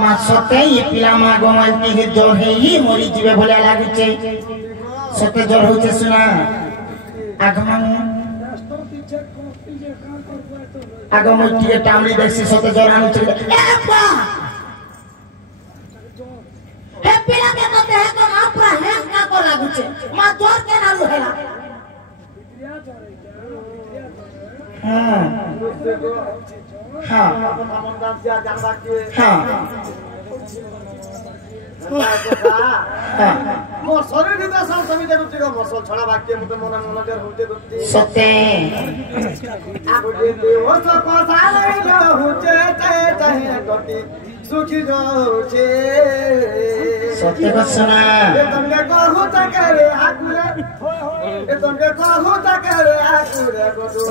ମା ସତେ ଏ ପିଲା ମା ଗମାନ୍ତି କେ ଜର ହେଇ ମରି ଯିବେ ଭଳିଆ ଲାଗୁଛେ ସତେ ଜର ହଉଛେ ସୁନା ଆଗମାନ ଆଗ ମୁଁ ଟିକେ ଟାମଳି ଦେଖି ସତେ ଜର ଆଣୁଛେ ଏ ପା हे पिला के तो देह को मां पूरा है का को लागुछे मां जोर के ना रुहेला हां हां हां मो शरीर निदा सब समिति रुचि को मसल छड़ा वाक्य मुते मन मन जर होते गति सते आबुते देव सको साले लो होते ते गति सुखी जोचे सत्य को सुना ए तुमने कहू तकरे आकुरे ए तुमने कहू तकरे आकुरे गोदो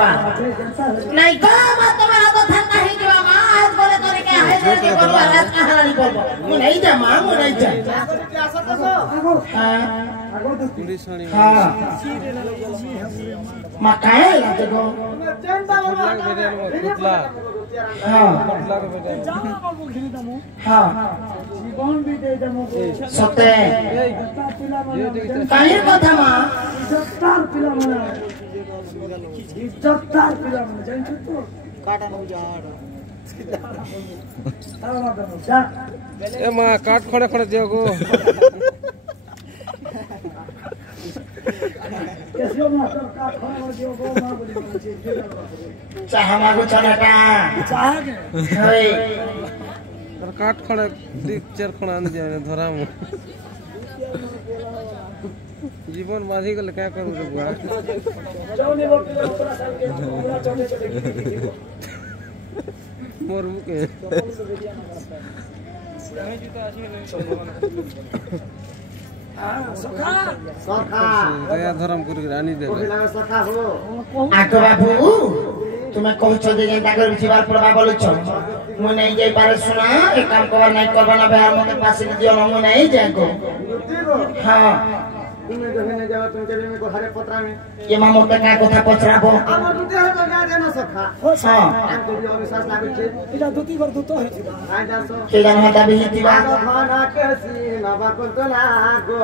नहीं गो मत तुम्हारा तो ठंडा ही जो मां आज बोले करे के है जे के बोलवा रात कहानी बोलबो मु नहीं जा मां मु नहीं जा हां मां काहे लाते गो हां हां जीवन भी दे दमु सते काहे कथा मां इज्जतदार पिला मन इज्जतदार पिला मन जान तो काटा न जा ए मां काट खड़े खड़े दियो गो कैसे मास्टर काट खड़े दियो गो मां बोली चाह मागो चनाटा चाह के होय काट खड़े चेर खड़ा न जाए धरा मु जीवन बाधी गले क्या करू रे बुआ चौनी रोटी पूरा साल के पूरा चौनी चले मोर मुके सखा सखा दया धर्म कर रानी दे सखा हो आको बाबू तुम्हें कहछ जे जेंता कर जीवार पड़वा बोलछ मु नहीं जाई पारे सुना एक काम करबा नहीं करबा ना बेहार मते पास दियो न मु नहीं जाय को हां तुमने जहे न जावा तुम केले में को हरे पत्रा में ये मां मोटे का कथा पछराबो हमर दुते है तो जा देना सखा हां हम तो विश्वास लागै छे इला दुती कर दुतो है आइ जासो के जान हता भी हितिबा खाना केसी नबा कुतला गो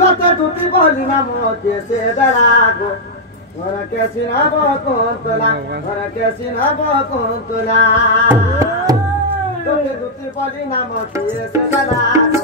तते दुती बोली ना मो केसे डरागो घर केसी नबा कुतला तते दुती बोली ना मो केसे डरागो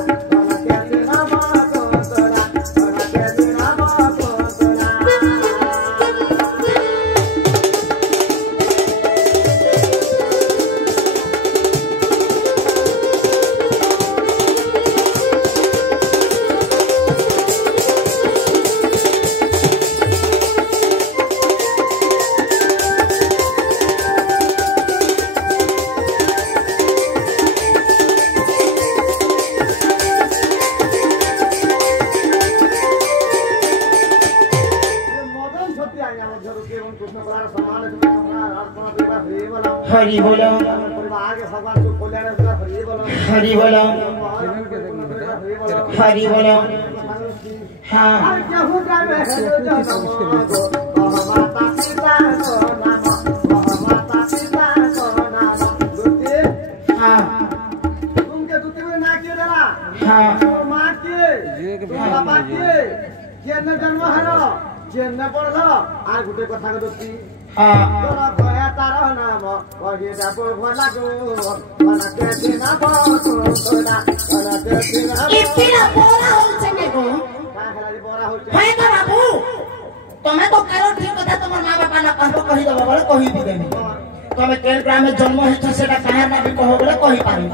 हरि बोलो हरि बोलो हरि बोलो हाँ जेने जन्म हेलो जेने पढ़लो আর গুটে কথা কইছি হ্যাঁ তোরা ভয়া তার নাম কহি যাব ভলা গো মনকে দিনা তোরা মনকে দিনা ইপিনা বড়া হচ্ছে কে গো কাহলারি বড়া হচ্ছে হয় তো বাবু তুমি তো কারো ঠিক কথা তোমার মা বাবা না কহ কহি দেব বলে কহি দিবেনি তুমি কেন গ্রামে জন্ম হইছ সেটা কাহার না কহ বলে কহি পারি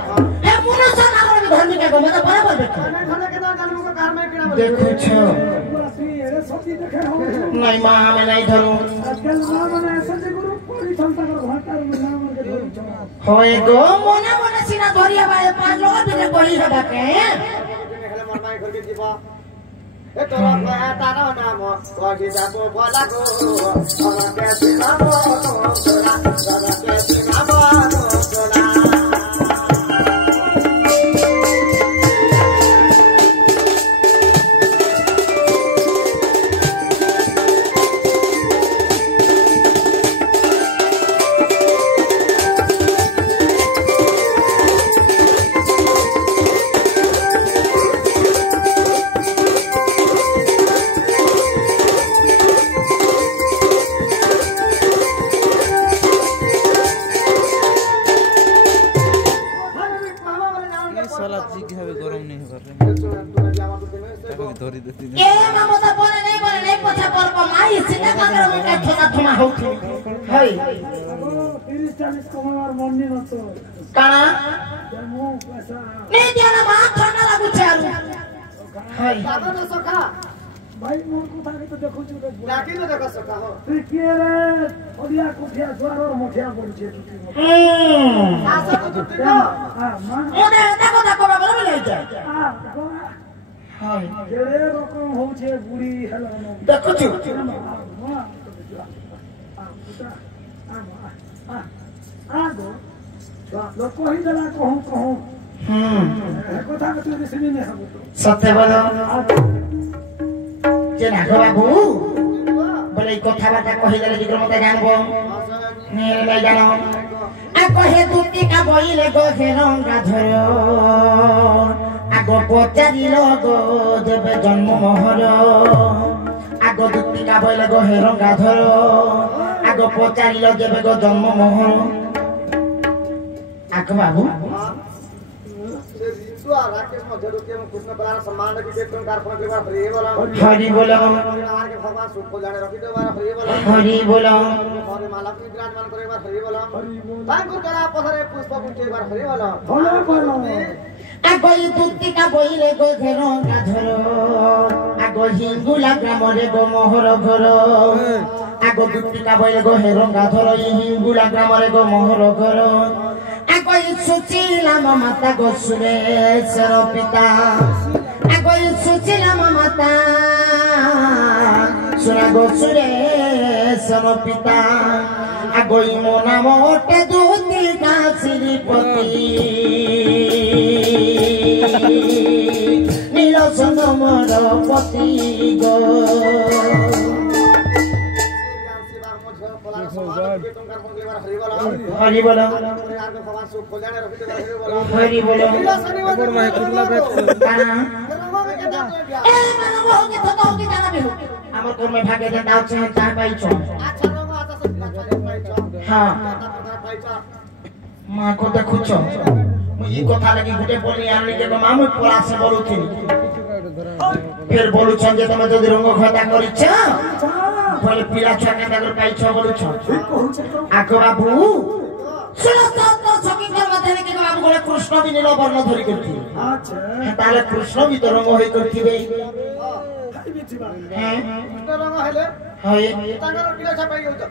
এ মনুষ্য না করে ধর্মিক গো মতে বরাবর দেখো আমি ঘরে কেন জানবো কার মে কিনা বলে দেখুছো नहीं माँ हमें नहीं धरू होए गो मोना मोना सीना धरिया बाए पांच लोग बिना कोई है बाके हेले मन माई घर के जीव ए तोरा भया तार नाम कहि যাব ভলা গো মনকে দিনা তোরা মনকে দিনা তোরা साला जी के हवे गरम नहीं होकर धरी देती ए ममता बोले नहीं पछा पर माई सीधा काकर में का छोटा थमा होती हई 30-40 कमार मन नहीं नतो काना जमो पैसा नहीं दिया ना बात ठंडा लागू छे हई दादा न सखा भाई मोर को थाके तो देखो छु लाकी न देखो सखा हो तू के रे ओडिया कुठिया द्वार और मोठिया पड़छे आसा तो छुट्टी न हां मान ओदे देखो देखो बाबा बोले जाए हां हई केड़े रकम हो छे बुढ़ी हेलो देखो छु लोग कही देला कहूं কথা তো শুনি না হবো सत्य बोलो जे ना बाबू बोले কথা বাতা কহি দেলে জিগ্র মতে জানবো নে নাই জানো আ কহে দুটি কা বইলে গো হে রঙ্গা ধরো আগ পচারিল গো দেবে জন্ম মোহর আগ দুটি কা বইলে গো হে রঙ্গা ধরো আগ পচারিল দেবে গো জন্ম মোহর আগ বাবু राकेश मध्य रुके कृष्ण बलाना सम्मान की देखन कारखाना के बार हरि बोला हरि बोलो आर के भगवान सुख को जाने रखी दे बार हरि बोला हरि बोलो हरि माला की विराजमान करे बार हरि बोला ठाकुर करा पथरे पुष्प पुष्टे बार हरि बोला হলো বলো আগই দুতিকা বইলে গো ঘেরঙ্গা ধরো আগ হিঙ্গুলা গ্রামরে গো মোহর ঘর আগ দুতিকা বইলে গো হেরঙ্গা ধরো হিঙ্গুলা গ্রামরে গো মোহর ঘর আগই সুচিলাম মাতা গো সুরেশ্বর পিতা আগই সুচিলাম মাতা সুরা গো সুরেশ্বর পিতা আগই মোনা মোটে দুতিকা শ্রীপতি নীলচন্দ্র মোর পতি গো हरि बोलो हरि बोलो ऊपर में कुल्ला बैठ काना ए मानो हो के तो के जाना भी हो हमर घर में भागे जे दाव छे ता पाइछो अच्छा रंग आता सब पाइछो हां पाइछो मां को देखुछो मु ई कथा लगी गुटे बोली आनी के मामू पोला से बोलुथिनी फिर बोलुछन जे तमे जदी रंग खता करिछ बोले पिला छके दागर पाइछो बोलुछो आगो बाबू सुनो तो सकी कर मते के बाबू गोले कृष्ण भी नील वर्ण धरि करथि আচ্ছা ताले कृष्ण भी तो रंग होई करथिबे খাই বিছিবা हैं रंग हेले हय तांगर पिला छपाई होत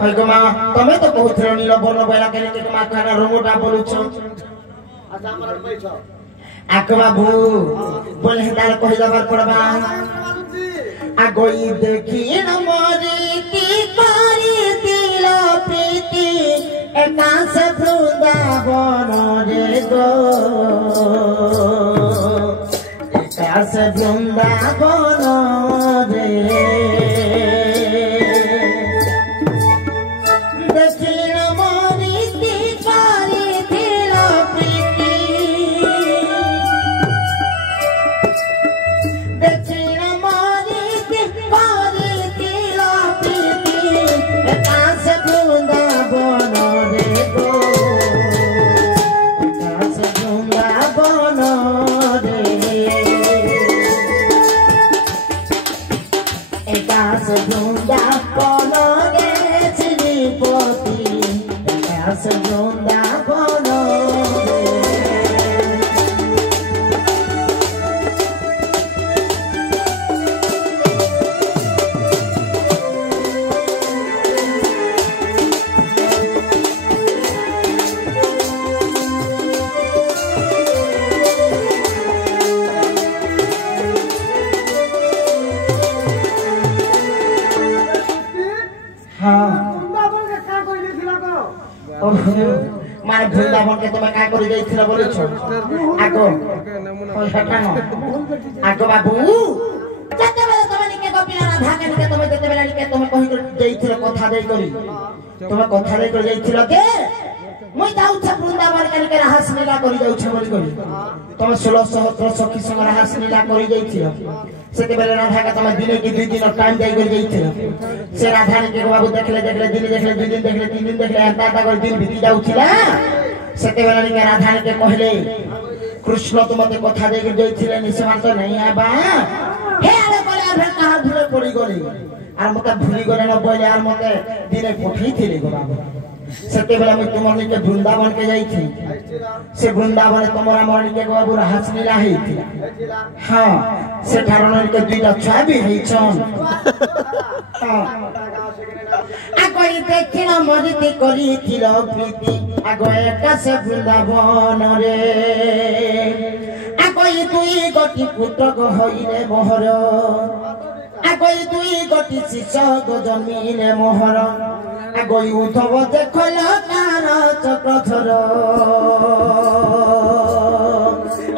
हय गो मां तमे तो कहथि नील वर्ण बेला के मां खाना रंगटा बोलुछो अच्छा हमरा पाइछो आगो बाबू बोले ताले कहि दबार पड़बा আগই দেখি নমরি কি করি দিল প্রীতি একাশ বৃন্দাবন রে গো একাশ বৃন্দাবন রে দেখি নমরি কি করি দিল প্রীতি দেখি নমরি একাশে বৃন্দাবন রে শ্রীপতি একাশে বৃন্দাবন মানে বৃন্দাবনকে তুমি কাজ করে যাইছিল বলেছ আগো আগো বাবু যেতেবেলে তুমি নিকে গোপিলা রাধাকে নিকে তুমি যেতেবেলে নিকে তুমি কহি যাইছিল কথা দেই করি তুমি কথা দেই করে যাইছিল কে মই যাউছ বৃন্দাবন কানিকে রাহাস লীলা করে যাউছ বলি করি তুমি 1617 সখী সঙ্গ রাহাস লীলা করে যাইছিল সেতেবেলে রাধাকে তুমি দিনে কি 2 দিন টাইম দেই করে যাইছিল সে রাধাকে বাবু দেখলে দেখলে দিনে দেখলে 2 দিন দেখলে 3 দিন দেখলে এত করে দিন বিতি যাউছিলা সেতেবেলে নিকে রাধাকে কইলে কৃষ্ণ তোমাকে কথা দেই করে যাইছিল নিসমান তো নাই আবা হে আরে বলে আর কাহা ধরে পড়ি গলি আর মতে ভুলি গলে না বলে আর মতে দিনে পঠাইছিলে গো বাবু সেতেবেলে আমি তোমার নিকে বৃন্দাবনকে যাইছি সে বৃন্দাবনে তোমার আমার নিকে বাবু রাহাস লীলা হইছিল হ্যাঁ সে কারণে দুইটা ছবি হইছন আগই দেখিল মরিতে করিছিল প্রীতি আগই একাশে বৃন্দাবন রে আগই দুই গটি পুত্র হইলে মোহর আগই দুই গটি শিষ্য জন্মিলে মোহর আগই উদ্ধব দেখল কার চক্রধর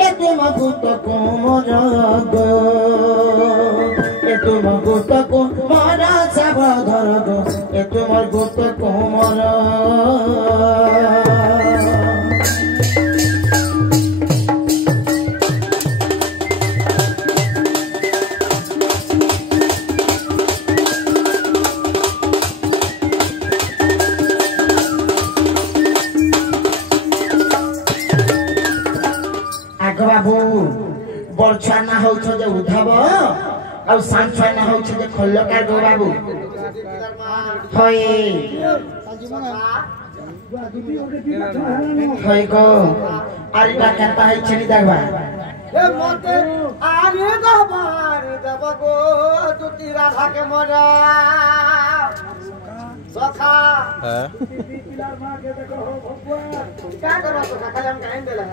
এতে মগুত কুমর গো এতে মগুত কুমর সাবধর গো এতে মগুত কুমর বাবু বড় ছুয়া না হউছ যে উদ্ধব আর সান ছুয়া না হউছ যে খল্লকার গো বাবু হয় হয় গো আর এটা কেনতা হইছে নি দেখবা এ মতে আরে দবার দেব গো তুতি রাধাকে মরা সখা হ্যাঁ কি করবা সখা খালি আমি কাহিনী দিলা